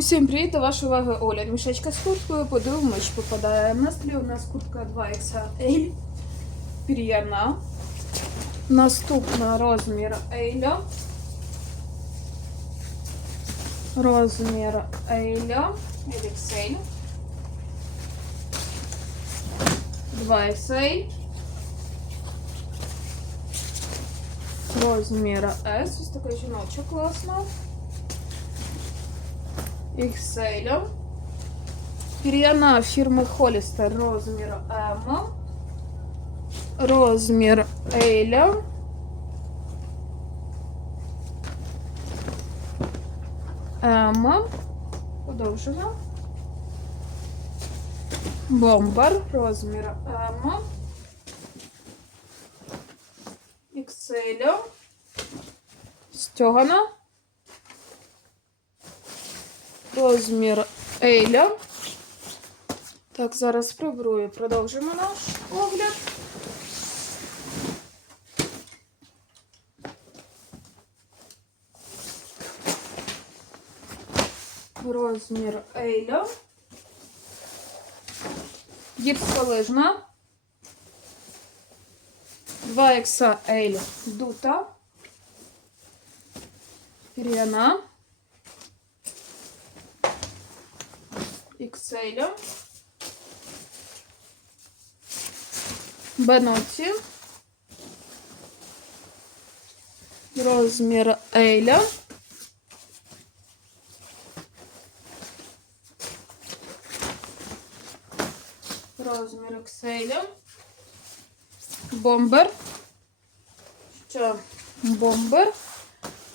Усім привіт, до вашої уваги Оля. Мішечка з курткою, подивимось, що попадає. На столі у нас куртка 2XL. Пір'яна. Наступна розмір Еля. Розмір Еля. XL. 2XL. Розмір S. Ось така жіноча класна. XL. Пір'яна фірми Hollister розмір M. Розмір L. М. Подовжуємо. Бомбер розмір М. XL. Стьогана. Розмір Еля. Так, зараз приберу продовжимо наш огляд. Розмір Еля. Гірськолижна. 2 XL дута. Пір'яна. XL. Беноті. Розмір Еля. Розмір XL. Бомбер. Ще бомбер.